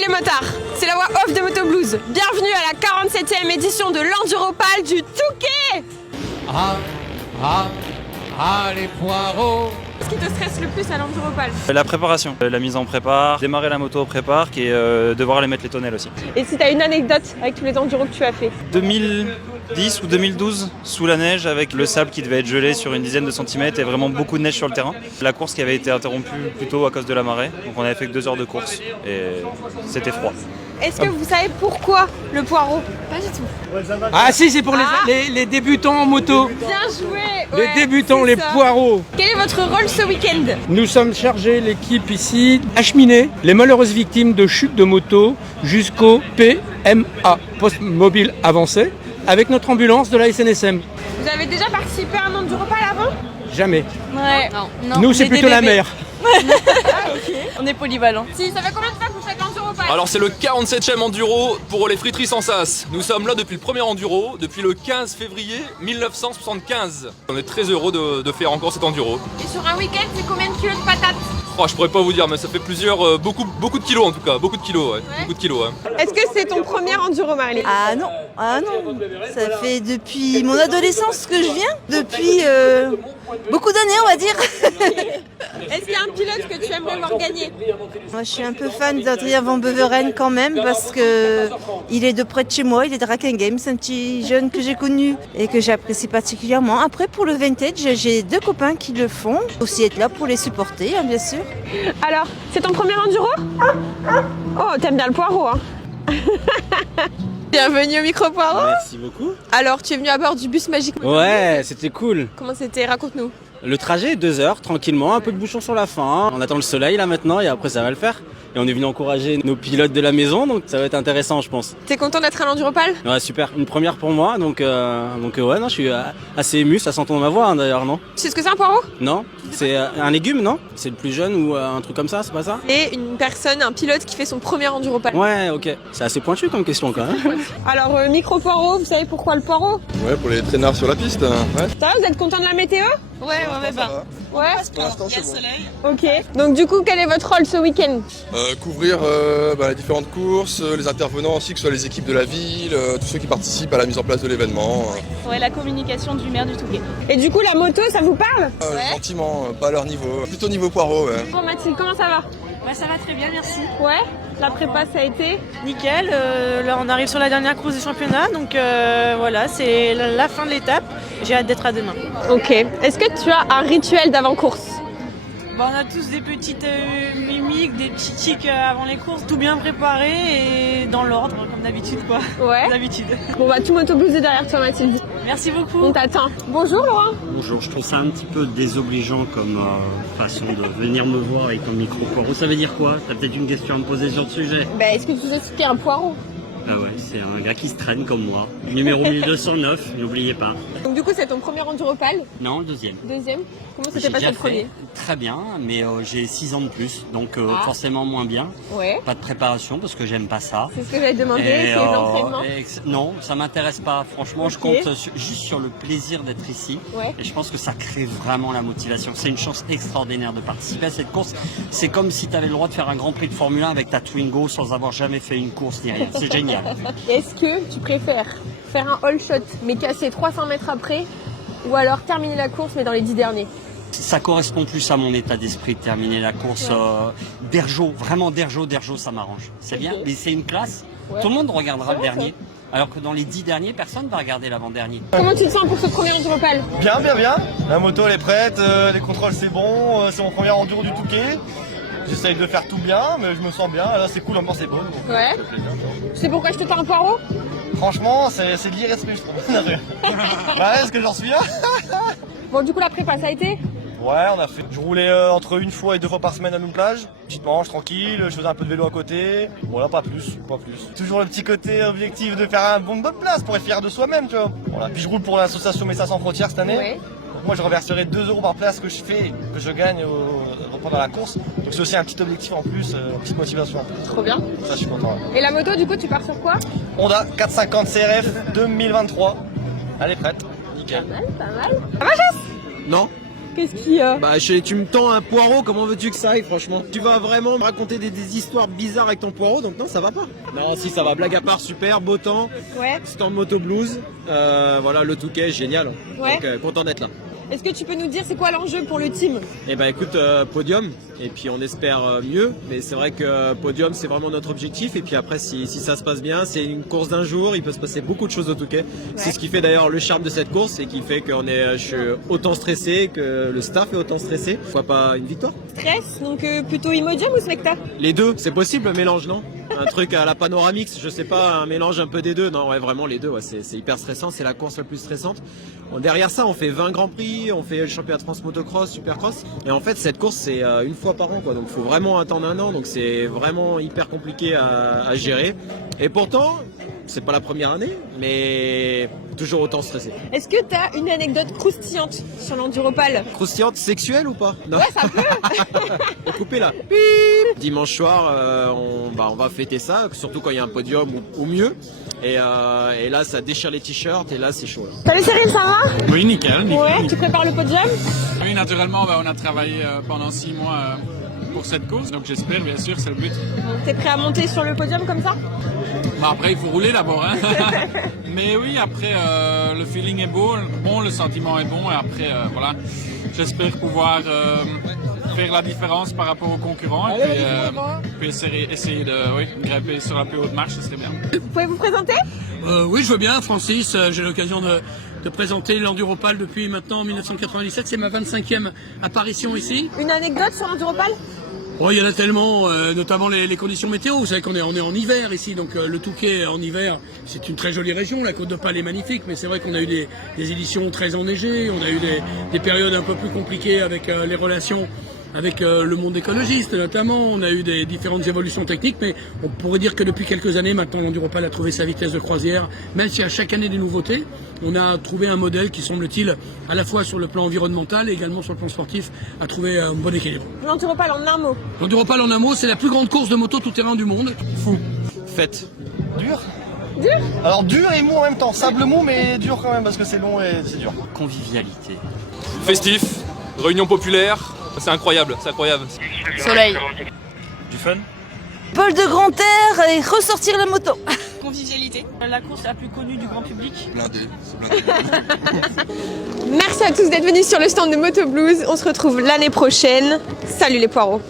les motards, c'est la voix off de Moto Blues. Bienvenue à la 47e édition de l'Enduropal du Touquet. Les poireaux. Qu'est-ce qui te stresse le plus à l'Enduropal? La préparation, la mise en prépare, démarrer la moto au prépare et devoir aller mettre les tonnelles aussi. Et si tu as une anecdote avec tous les enduros que tu as fait? 2010 ou 2012, sous la neige, avec le sable qui devait être gelé sur une dizaine de centimètres et vraiment beaucoup de neige sur le terrain. La course qui avait été interrompue plus tôt à cause de la marée, donc on avait fait que 2 heures de course et c'était froid. Est-ce que vous savez pourquoi le poireau? Pas du tout. Ah si, c'est pour les débutants en moto. Bien joué. Les Ouais, débutants, c'est les ça. poireaux. Quel est votre rôle ce week-end? Nous sommes chargés, l'équipe ici, acheminer les malheureuses victimes de chutes de moto jusqu'au PMA, Poste Mobile Avancé, avec notre ambulance de la SNSM. Vous avez déjà participé à un Enduropal avant? Jamais. Ouais. Non. Nous, c'est plutôt la mer. On est polyvalent. Si, ça fait combien de fois que vous faites l'Enduropal? Alors c'est le 47e enduro pour les friteries sans sas. Nous sommes là depuis le premier enduro, depuis le 15 février 1975. On est très heureux de faire encore cet enduro. Et sur un week-end, c'est combien de kilos de patates? Oh, je pourrais pas vous dire, mais ça fait beaucoup de kilos en tout cas, beaucoup de kilos, ouais. Beaucoup de kilos, ouais. Est-ce que c'est ton premier enduro, Marley? Ah non, ça fait depuis mon adolescence que je viens, depuis beaucoup d'années on va dire. Est-ce qu'il y a un pilote que tu aimerais voir gagner? Moi je suis un peu fan d'Adrien Van Beveren quand même parce que il est de près de chez moi, il est de Rackengame, c'est un petit jeune que j'ai connu et que j'apprécie particulièrement. Après pour le vintage, j'ai 2 copains qui le font, aussi être là pour les supporter hein, bien sûr. Alors, c'est ton premier enduro? Oh, t'aimes bien le poireau, hein? Bienvenue au micro poireau. Merci beaucoup. Alors, tu es venu à bord du bus magique. Ouais, c'était cool. Comment c'était? Raconte-nous. Le trajet, 2 heures, tranquillement, un peu de bouchon sur la fin. On attend le soleil là maintenant et après ça va le faire. Et on est venu encourager nos pilotes de la maison, donc ça va être intéressant je pense. T'es content d'être à l'Enduropal? Ouais, super, une première pour moi, donc ouais, non, je suis assez ému, ça s'entend dans ma voix hein, d'ailleurs, non? Tu sais ce que c'est un poireau? Non? C'est un légume, non? C'est le plus jeune ou un truc comme ça, c'est pas ça? Et une personne, un pilote qui fait son premier Enduropal. Ouais, ok. C'est assez pointu comme question quand même. Alors, micro poireau, vous savez pourquoi le poireau? Ouais, pour les traînards sur la piste. Ouais. Ça va, vous êtes content de la météo? Ouais, Ça Ouais. Pour l'instant, c'est bon. Ok. Donc, du coup, quel est votre rôle ce week-end? Couvrir les différentes courses, les intervenants aussi, que ce soit les équipes de la ville, tous ceux qui participent à la mise en place de l'événement. Ouais, la communication du maire du Touquet. Et du coup, la moto, ça vous parle? Gentiment, pas à leur niveau. Plutôt niveau poireau, ouais. Bon, Mathilde, comment ça va? Ouais, ça va très bien, merci. Ouais. La prépa, ça a été? Nickel, là on arrive sur la dernière course du championnat, donc voilà, c'est la fin de l'étape. J'ai hâte d'être à demain. Ok. Est-ce que tu as un rituel d'avant-course? Bon, on a tous des petites mimiques, des petits tics avant les courses, tout bien préparé et dans l'ordre, comme d'habitude quoi. Ouais. D'habitude. Bon, bah, tout Moto Blues est derrière toi, Mathilde. Merci beaucoup. On t'attend. Bonjour, Laurent. Bonjour, je trouve ça un petit peu désobligeant comme façon de venir me voir avec ton micro poireau. Ça veut dire quoi? T'as peut-être une question à me poser sur le sujet? Bah, est-ce que tu sais ce qu'est un poireau? Ah ouais, c'est un gars qui se traîne comme moi. Numéro 1209, n'oubliez pas. Donc, du coup, c'est ton premier Enduropal? Non, le deuxième. Deuxième? Comment J'ai s'était passé déjà le premier? fait très bien, mais j'ai 6 ans de plus, donc forcément moins bien. Ouais. Pas de préparation parce que j'aime pas ça. C'est ce que j'allais te demander, Et, c'est les entraînements. non, ça m'intéresse pas. Franchement, je Ok. compte juste sur le plaisir d'être ici. Ouais. Et je pense que ça crée vraiment la motivation. C'est une chance extraordinaire de participer à cette course. C'est comme si tu avais le droit de faire un Grand Prix de Formule 1 avec ta Twingo sans avoir jamais fait une course ni rien. C'est génial. Est-ce que tu préfères faire un all shot mais casser 300 mètres après ou alors terminer la course mais dans les 10 derniers? Ça correspond plus à mon état d'esprit de terminer la course. Derjo, vraiment Derjo, ça m'arrange. C'est bien, mais c'est une classe. Ouais. Tout le monde regardera le C'est vrai, dernier. Alors que dans les 10 derniers, personne ne va regarder l'avant-dernier. Comment tu te sens pour ce premier Enduropal? Bien. La moto elle est prête, les contrôles c'est bon, c'est mon premier enduro du Touquet. J'essaye de faire tout bien, mais je me sens bien. Là c'est cool, l'ambiance est bonne. Donc, Ouais. ça fait plaisir. Tu sais pourquoi je te tends un poireau? Franchement, c'est de l'irrespect, je trouve. Ouais, est-ce que j'en suis là? Bon, du coup, la prépa, ça a été? Ouais, on a fait. Je roulais entre 1 fois et 2 fois par semaine à une plage. Petite manche, tranquille, je faisais un peu de vélo à côté. Voilà, pas plus. Toujours le petit côté objectif de faire un bonne place pour être fier de soi-même, tu vois. Voilà. Puis je roule pour l'association Messa sans frontières cette année. Ouais. Donc moi je reverserai 2 € par place que je fais, que je gagne pendant la course. Donc c'est aussi un petit objectif en plus, une petite motivation en plus. Trop bien. Ça je suis content. Ouais. Et la moto, du coup, tu pars sur quoi? Honda 450 CRF 2023. Elle est prête. Nickel. Pas mal. Ça va, Jess? Non. Qu'est-ce qui... Bah tu me tends un poireau, comment veux-tu que ça aille franchement? Tu vas vraiment me raconter des histoires bizarres avec ton poireau, donc non, ça va pas. Non, si, ça va, blague à part, super, beau temps, Ouais. stand Moto Blues, voilà, le Touquet, génial. Ouais. Donc content d'être là. Est-ce que tu peux nous dire c'est quoi l'enjeu pour le team? Eh ben écoute, podium, et puis on espère mieux, mais c'est vrai que podium c'est vraiment notre objectif, et puis après si ça se passe bien, c'est une course d'un jour, il peut se passer beaucoup de choses au Touquet. C'est ce qui fait d'ailleurs le charme de cette course, et qui fait je suis autant stressé, que le staff est autant stressé. Pourquoi pas une victoire? Stress, donc plutôt Imodium ou Smecta? Les deux, c'est possible un mélange, non? Un truc à la Panoramix, je sais pas, un mélange un peu des deux. Non, ouais, vraiment les deux, ouais, c'est hyper stressant, c'est la course la plus stressante. Derrière ça, on fait 20 Grands Prix, on fait le championnat de France motocross, supercross. Et en fait, cette course, c'est une fois par an, quoi. Donc, il faut vraiment attendre un an. Donc, c'est vraiment hyper compliqué à gérer. Et pourtant, c'est pas la première année, mais toujours autant stressé. Est-ce que tu as une anecdote croustillante sur l'enduropale? Croustillante sexuelle ou pas? Non. Ouais, ça peut. Coupez là. Dimanche soir, on va fêter ça, surtout quand il y a un podium ou mieux. Et là, ça déchire les t-shirts et là, c'est chaud. Là. Salut Cyril, ça va? Oui, nickel. Ouais, tu prépares le podium? Oui, naturellement, on a travaillé pendant 6 mois pour cette course, donc j'espère, bien sûr, c'est le but. T'es prêt à monter sur le podium comme ça? Bah après, il faut rouler d'abord. Hein. Mais oui, après, le feeling est bon, le sentiment est bon, et après, voilà, j'espère pouvoir faire la différence par rapport aux concurrents et puis essayer de grimper sur la plus haute marche, ce serait bien. Vous pouvez vous présenter? Oui, je veux bien, Francis. J'ai l'occasion de présenter l'Enduropale depuis maintenant 1997. C'est ma 25e apparition ici. Une anecdote sur l'Enduropale? Oh, il y en a tellement, notamment les conditions météo. Vous savez qu'on est en hiver ici, donc le Touquet en hiver, c'est une très jolie région. La Côte d'Opale est magnifique, mais c'est vrai qu'on a eu des éditions très enneigées. On a eu des périodes un peu plus compliquées avec les relations avec le monde écologiste notamment. On a eu des différentes évolutions techniques, mais on pourrait dire que depuis quelques années maintenant l'Enduropale a trouvé sa vitesse de croisière, même s'il y a chaque année des nouveautés. On a trouvé un modèle qui semble-t-il à la fois sur le plan environnemental et également sur le plan sportif a trouvé un bon équilibre. L'Enduropale en un mot? L'Enduropale en un mot, c'est la plus grande course de moto tout-terrain du monde. Fou. Fête. Dur. Dur? Alors dur et mou en même temps, sable mou mais dur quand même parce que c'est long et c'est dur. Convivialité. Festif, réunion populaire, c'est incroyable, c'est incroyable. Soleil. Du fun. Bol de grand air et ressortir la moto. Convivialité. La course la plus connue du grand public. Blindé, c'est blindé. Merci à tous d'être venus sur le stand de Moto Blues. On se retrouve l'année prochaine. Salut les poireaux.